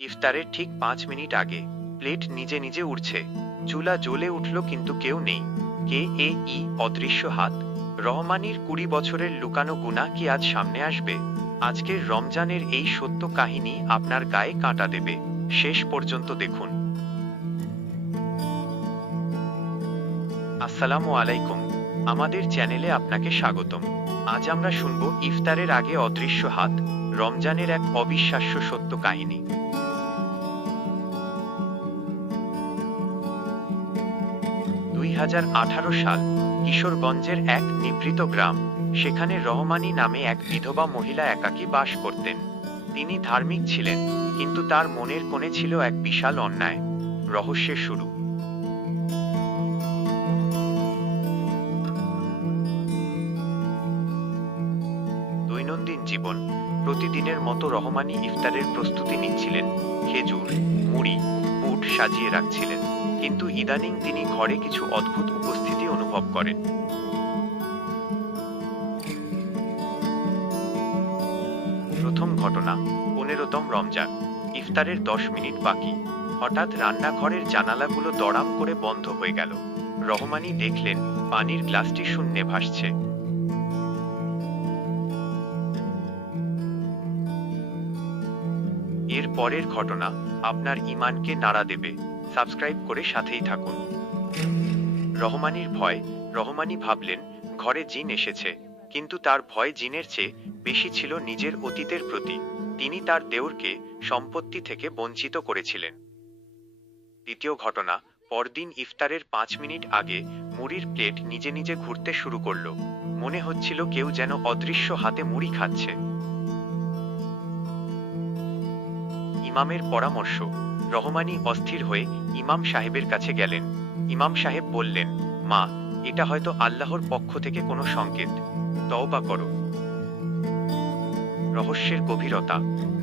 ইফতারের ঠিক 5 মিনিট আগে প্লেট নিজে নিজে উড়ছে, চুলা জ্বলে উঠল, কিন্তু কেউ নেই। কে এই অদৃশ্য হাত? রহমানির 20 বছরের লুকানো গুনাহ কি আজ সামনে আসবে? আজকের রমজানের এই সত্য কাহিনী আপনার গায়ে কাঁটা দেবে। শেষ পর্যন্ত দেখুন। আসসালামু আলাইকুম, আমাদের চ্যানেলে আপনাকে স্বাগতম। আজ আমরা শুনব ইফতারের আগে অদৃশ্য হাত, রমজানের এক অবিশ্বাস্য সত্য কাহিনী। 2018 সাল, কিশোরগঞ্জের এক নিভৃত গ্রাম। সেখানে রহমানী নামে এক বিধবা মহিলা একাকী বাস করতেন। তিনি ধার্মিক ছিলেন, কিন্তু তার মনের কোণে ছিল এক বিশাল অন্যায়। রহস্যের শুরু। দৈনন্দিন জীবন। প্রতিদিনের মতো রহমানী ইফতারের প্রস্তুতি নিচ্ছিলেন। খেজুর, মুড়ি, বুট সাজিয়ে রাখছিলেন। কিন্তু ইদানিং তিনি ঘরে কিছু অদ্ভুত উপস্থিতি অনুভব করেন। প্রথম ঘটনা, 15তম রমজান। ইফতারের 10 মিনিট বাকি। হঠাৎ রান্নাঘরের জানালাগুলো দড়াম করে বন্ধ হয়ে গেল। রহমানী দেখলেন পানির গ্লাসটি শূন্যে ভাসছে। এর পরের ঘটনা আপনার ঈমানকে নাড়া দেবে। সাবস্ক্রাইব করে সাথেই থাকুন। রহমানীর ভয়। রহমানী ভাবলেন ঘরে জিন এসেছে, কিন্তু তার ভয় জিনের চেয়ে বেশি ছিল নিজের অতীতের প্রতি। তিনি তার দেওরকে সম্পত্তি থেকে বঞ্চিত করেছিলেন। দ্বিতীয় ঘটনা, পরদিন ইফতারের 5 মিনিট আগে মুড়ির প্লেট নিজে নিজে ঘুরতে শুরু করলো। মনে হচ্ছিল কেউ যেন অদৃশ্য হাতে মুড়ি খাচ্ছে। ইমামের পরামর্শ। রহমানী অস্থির হয়ে ইমাম সাহেবের কাছে গেলেন। ইমাম সাহেব বললেন, মা, এটা হয়তো আল্লাহর পক্ষ থেকে কোনো সংকেত। তওবা করো। রহস্যের গভীরতা।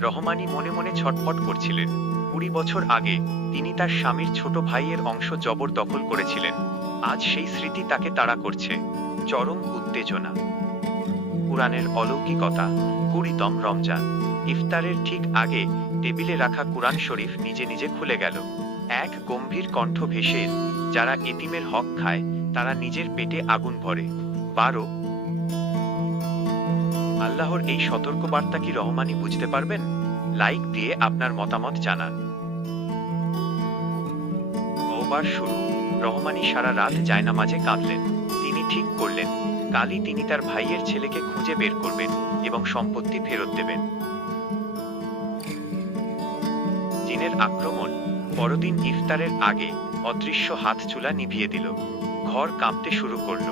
রহমানী মনে মনে ছটফট করছিলেন। 20 বছর আগে তিনি তার স্বামীর ছোট ভাইয়ের অংশ জবরদখল করেছিলেন। আজ সেই স্মৃতি তাকে তাড়া করছে। চরম উত্তেজনা। কুরআনের অলৌকিকতা। 20তম রমজান। ইফতারের ঠিক আগে টেবিলে রাখা কুরআন শরীফ নিজে নিজে খুলে গেল। এক গম্ভীর কণ্ঠ ভেসে এল, যারা এতিমের হক খায় তারা নিজের পেটে আগুন ভরে। 12। আল্লাহর এই সতর্কবার্তা কি রহমানী বুঝতে পারবেন? লাইক দিয়ে আপনার মতামত জানান। তওবার শুরু। রহমানী সারা রাত জায়নামাজে কাঁদলেন। তিনি ঠিক করলেন কালই তিনি তার ভাইয়ের ছেলেকে খুঁজে বের করবেন এবং সম্পত্তি ফেরত দেবেন। জিনের আক্রমণ। পরদিন ইফতারের আগে অদৃশ্য হাত চুলা নিভিয়ে দিল। ঘর কাঁপতে শুরু করল।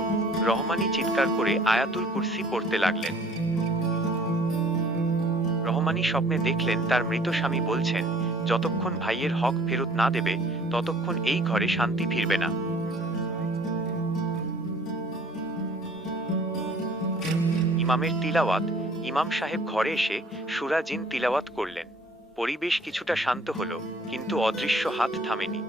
রহমানী চিৎকার করে আয়াতুল কুরসি পড়তে লাগলেন। রহমানী স্বপ্নে দেখলেন তার মৃত স্বামী বলছেন, যতক্ষণ ভাইয়ের হক ফেরত না দেবে ততক্ষণ এই ঘরে শান্তি ফিরবে না। ইমামের তিলাওয়াত। ইমাম সাহেব ঘরে এসে সূরা জিন তিলাওয়াত করলেন। পরিবেশ কিছুটা শান্ত হলো, কিন্তু অদৃশ্য হাত থামেনি।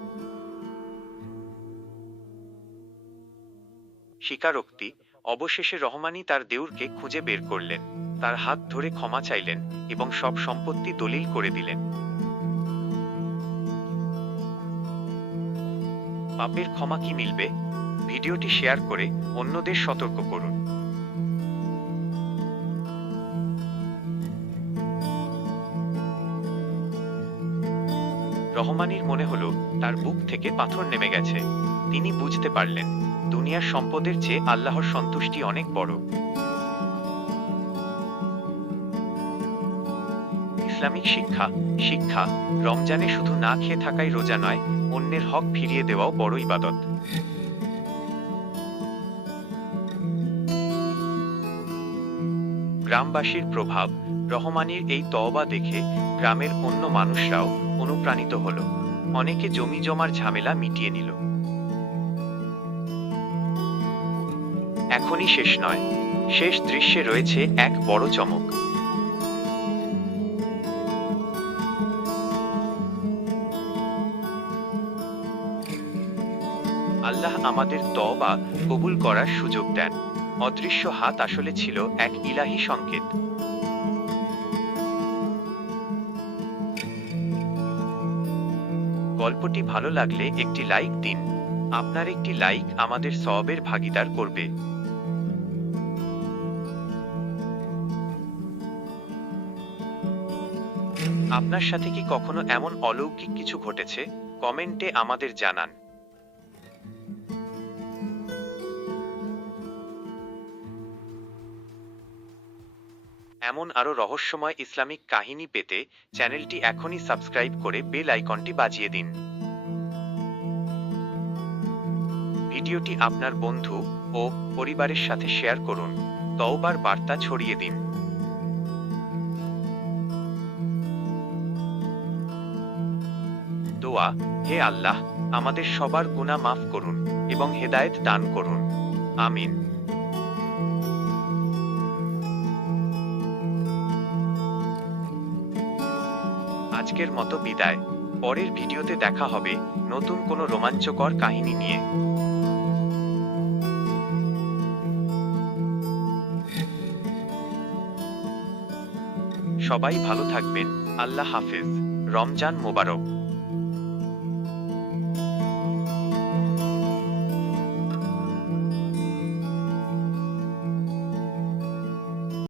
স্বীকারোক্তি। অবশেষে রহমানী তার দেউরকে খুঁজে বের করলেন। তার হাত ধরে ক্ষমা চাইলেন এবং সব সম্পত্তি দলিল করে দিলেন। পাপের ক্ষমা কি মিলবে? ভিডিওটি শেয়ার করে অন্যদের সতর্ক করুন। রহমানীর মনে হলো তার বুক থেকে পাথর নেমে গেছে। তিনি বুঝতে পারলেন দুনিয়ার সম্পদের চেয়ে আল্লাহর সন্তুষ্টি অনেক বড়। ইসলামিক শিক্ষা। শিক্ষা। রমজানে শুধু না খেয়ে থাকাই রোজা নয়, অন্যের হক ফিরিয়ে দেওয়াও বড় ইবাদত। গ্রামবাসীর প্রভাব। রহমানীর এই তওবা দেখে গ্রামের অন্য মানুষরাও অনুপ্রাণিত হল। অনেকে জমি জমার ঝামেলা মিটিয়ে নিল। এখনই শেষ নয়। শেষ দৃশ্যে রয়েছে এক বড় চমক। আল্লাহ আমাদের তওবা কবুল করার সুযোগ দেন। অদৃশ্য হাত আসলে ছিল এক ইলাহি সংকেত। গল্পটি ভালো লাগলে একটি লাইক দিন। আপনার একটি লাইক আমাদের সওয়াবের ভাগীদার করবে। আপনার সাথে কি কখনো এমন অলৌকিক কিছু ঘটেছে? কমেন্টে আমাদের জানান। এমন আরো রহস্যময় ইসলামিক কাহিনী পেতে চ্যানেলটি এখনই সাবস্ক্রাইব করে বেল আইকনটি বাজিয়ে দিন। ভিডিওটি আপনার বন্ধু ও পরিবারের সাথে শেয়ার করুন। তওবার বার্তা ছড়িয়ে দিন। দোয়া: হে আল্লাহ, আমাদের সবার গুনাহ মাফ করুন এবং হেদায়েত দান করুন। আমিন। আজকের মতো বিদায়। পরের ভিডিওতে দেখা হবে নতুন কোনো রোমাঞ্চকর কাহিনী নিয়ে। সবাই ভালো থাকবেন। আল্লাহ হাফেজ। রমজান মোবারক।